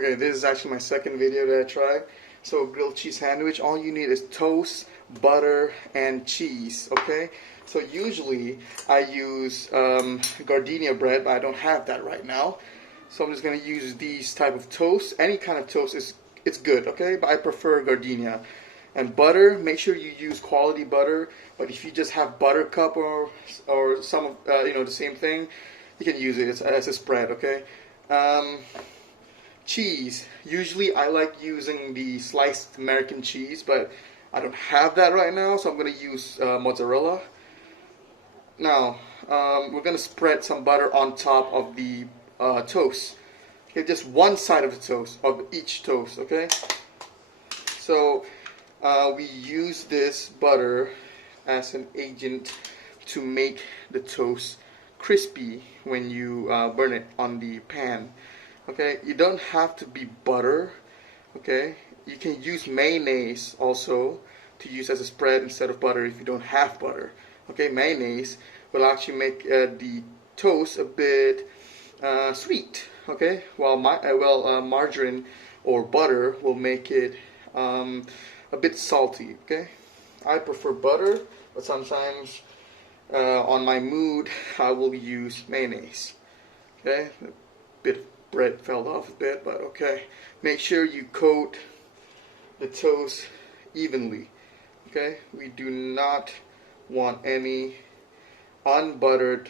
Okay, this is actually my second video that I tried. So grilled cheese sandwich, all you need is toast, butter, and cheese, okay? So usually I use gardenia bread, but I don't have that right now. So I'm just gonna use these type of toast. Any kind of toast it's good, okay? But I prefer gardenia. And butter, make sure you use quality butter. But if you just have buttercup or some of the same thing, you can use it as a spread, okay? Cheese. Usually I like using the sliced American cheese, but I don't have that right now, so I'm going to use mozzarella. Now, we're going to spread some butter on top of the toast. Okay, just one side of the toast, of each toast, okay? So, we use this butter as an agent to make the toast crispy when you burn it on the pan. Okay, you don't have to be butter. Okay, you can use mayonnaise also to use as a spread instead of butter if you don't have butter. Okay, mayonnaise will actually make the toast a bit sweet. Okay, while margarine or butter will make it a bit salty. Okay, I prefer butter, but sometimes on my mood I will use mayonnaise. Okay, a bit of bread fell off a bit, but okay. Make sure you coat the toast evenly. Okay, we do not want any unbuttered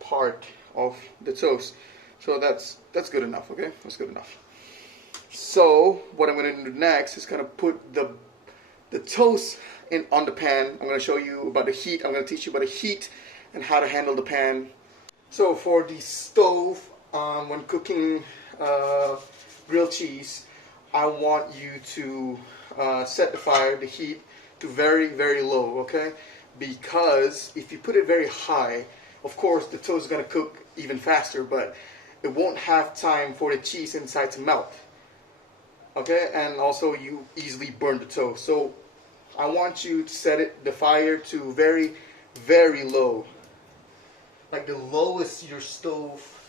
part of the toast. So that's good enough. Okay, that's good enough. So what I'm going to do next is going to put the toast in on the pan. I'm going to show you about the heat. I'm going to teach you about the heat and how to handle the pan. So for the stove, when cooking grilled cheese, I want you to set the fire, the heat, to very, very low, okay? Because if you put it very high, of course the toast is going to cook even faster, but it won't have time for the cheese inside to melt, okay? And also you easily burn the toast. So I want you to set the fire to very, very low. Like the lowest your stove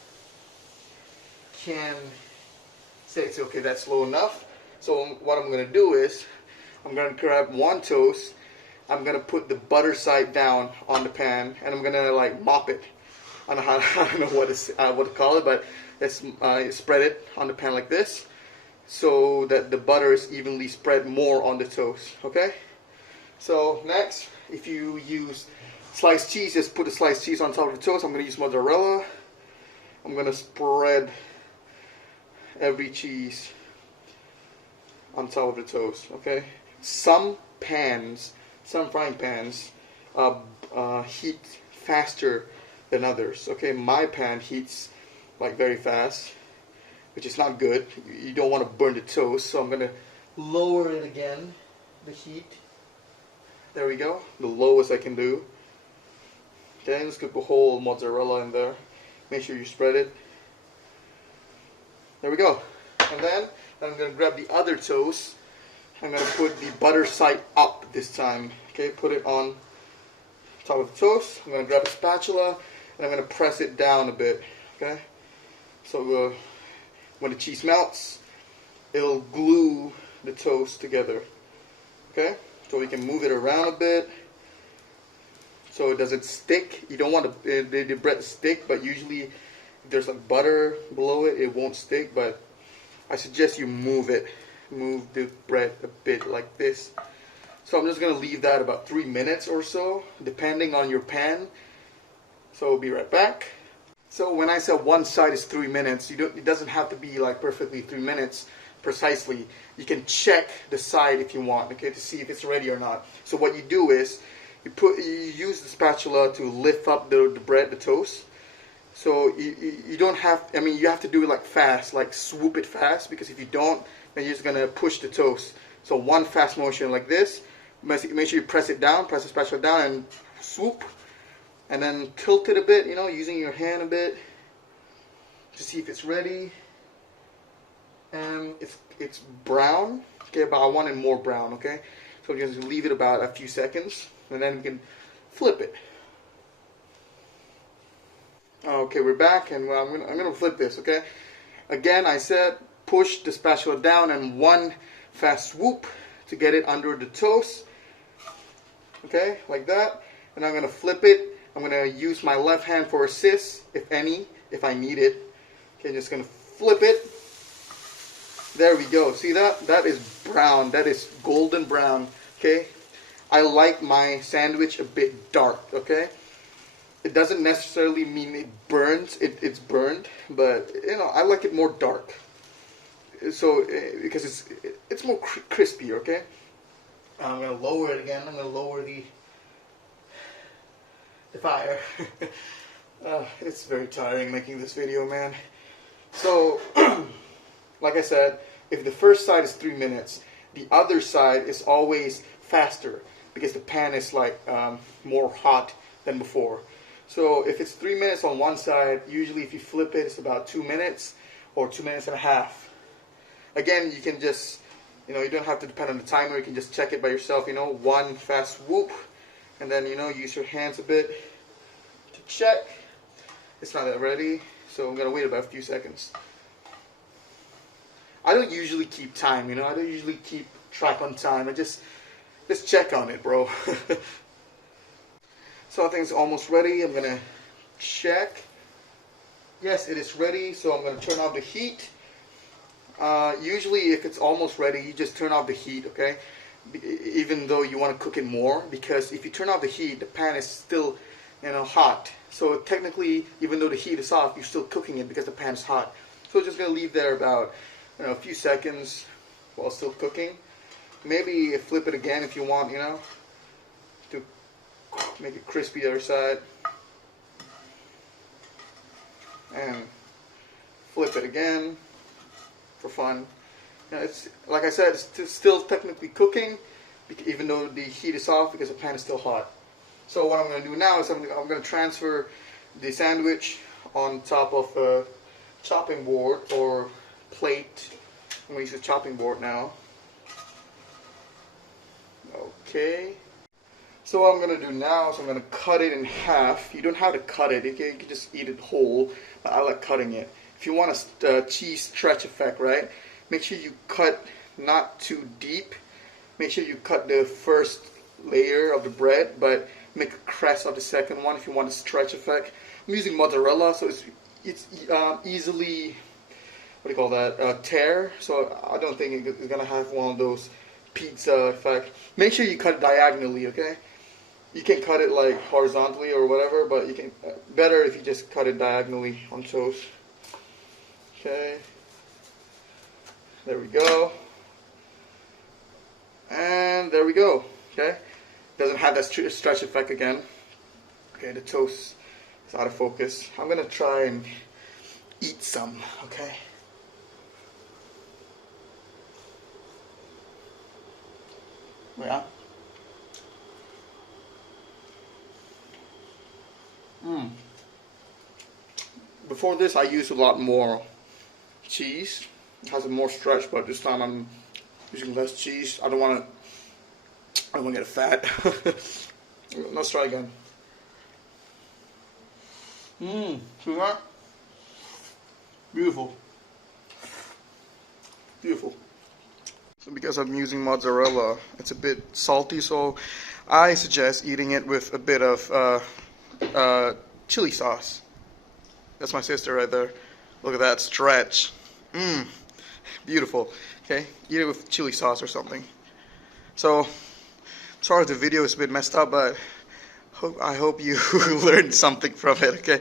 can say. Okay, that's low enough. So what I'm going to do is I'm going to grab one toast. I'm going to put the butter side down on the pan, and I'm going to like mop it. I don't know what to call it, but let's spread it on the pan like this, so that the butter is evenly spread more on the toast. Okay. So next, if you use sliced cheese, just put the sliced cheese on top of the toast. I'm going to use mozzarella. I'm going to spread every cheese on top of the toast, okay? Some frying pans heat faster than others, okay? My pan heats like very fast, which is not good. You don't want to burn the toast, so I'm going to lower it again, the heat. There we go, the lowest I can do. Okay, let's put the whole mozzarella in there. Make sure you spread it. There we go. And then I'm going to grab the other toast. I'm going to put the butter side up this time. Okay, put it on top of the toast. I'm going to grab a spatula and I'm going to press it down a bit. Okay, so when the cheese melts, it'll glue the toast together. Okay, so we can move it around a bit so it doesn't stick. You don't want the bread to stick, but usually if there's like butter below it, it won't stick. But I suggest you move the bread a bit like this. So I'm just going to leave that about 3 minutes or so, depending on your pan. So we'll be right back. So when I said one side is 3 minutes, it doesn't have to be like perfectly 3 minutes precisely. You can check the side if you want, okay, to see if it's ready or not. So what you do is you use the spatula to lift up the bread, the toast. So you don't have, you have to do it like fast, like swoop it fast, because if you don't, then you're just going to push the toast. So one fast motion like this. Make sure you press it down, press the spatula down and swoop. And then tilt it a bit, using your hand a bit to see if it's ready. And it's brown, okay, but I want it more brown, okay? So just leave it about a few seconds, and then you can flip it. Okay, we're back, and I'm gonna flip this, okay? Again, I said push the spatula down and one fast swoop to get it under the toast. Okay, like that. And I'm going to flip it. I'm going to use my left hand for assist, if any, if I need it. Okay, just going to flip it. There we go. See that? That is brown. That is golden brown. Okay. I like my sandwich a bit dark. Okay. It doesn't necessarily mean it burns. It's burned, but you know I like it more dark. So because it's more crispy. Okay. I'm gonna lower it again. I'm gonna lower the fire. It's very tiring making this video, man. So. Like I said, if the first side is 3 minutes, the other side is always faster because the pan is like more hot than before. So if it's 3 minutes on one side, usually if you flip it, it's about 2 minutes or 2 minutes and a half. Again, you can just, you know, you don't have to depend on the timer. You can just check it by yourself, you know, one fast whoop, and then, you know, use your hands a bit to check. It's not that ready, so I'm going to wait about a few seconds. I don't usually keep time, you know. I don't usually keep track on time. I just check on it, bro. So I think it's almost ready. I'm gonna check. Yes, it is ready. So I'm gonna turn off the heat. Usually, if it's almost ready, you just turn off the heat, okay? Even though you want to cook it more, because if you turn off the heat, the pan is still, you know, hot. So technically, even though the heat is off, you're still cooking it because the pan is hot. So just gonna leave there about, you know, a few seconds while still cooking. Maybe flip it again if you want, you know, to make it crispy the other side. And flip it again for fun. You know, it's like I said, it's still technically cooking, even though the heat is off because the pan is still hot. So what I'm going to do now is I'm going to transfer the sandwich on top of a chopping board or plate. I'm going to use a chopping board now. Okay. So what I'm going to do now is I'm going to cut it in half. You don't have to cut it. You can just eat it whole. But I like cutting it. If you want a cheese stretch effect, right? Make sure you cut not too deep. Make sure you cut the first layer of the bread, but make a crest of the second one if you want a stretch effect. I'm using mozzarella, so it's easily, what do you call that, tear, so I don't think it's gonna have one of those pizza effect. Make sure you cut it diagonally, okay? You can cut it like horizontally or whatever, but you can better if you just cut it diagonally on toast. Okay, there we go, and there we go. Okay, doesn't have that stretch effect again. Okay, the toast is out of focus. I'm gonna try and eat some. Okay. Yeah. Before this, I used a lot more cheese. It has a more stretch, but this time I'm using less cheese. I don't want to get fat. Let's try again. See that? Beautiful. Beautiful. So because I'm using mozzarella, it's a bit salty, so I suggest eating it with a bit of chili sauce. That's my sister right there. Look at that stretch. Beautiful. Okay, eat it with chili sauce or something. So, sorry if the video is a bit messed up, but I hope you learned something from it. Okay.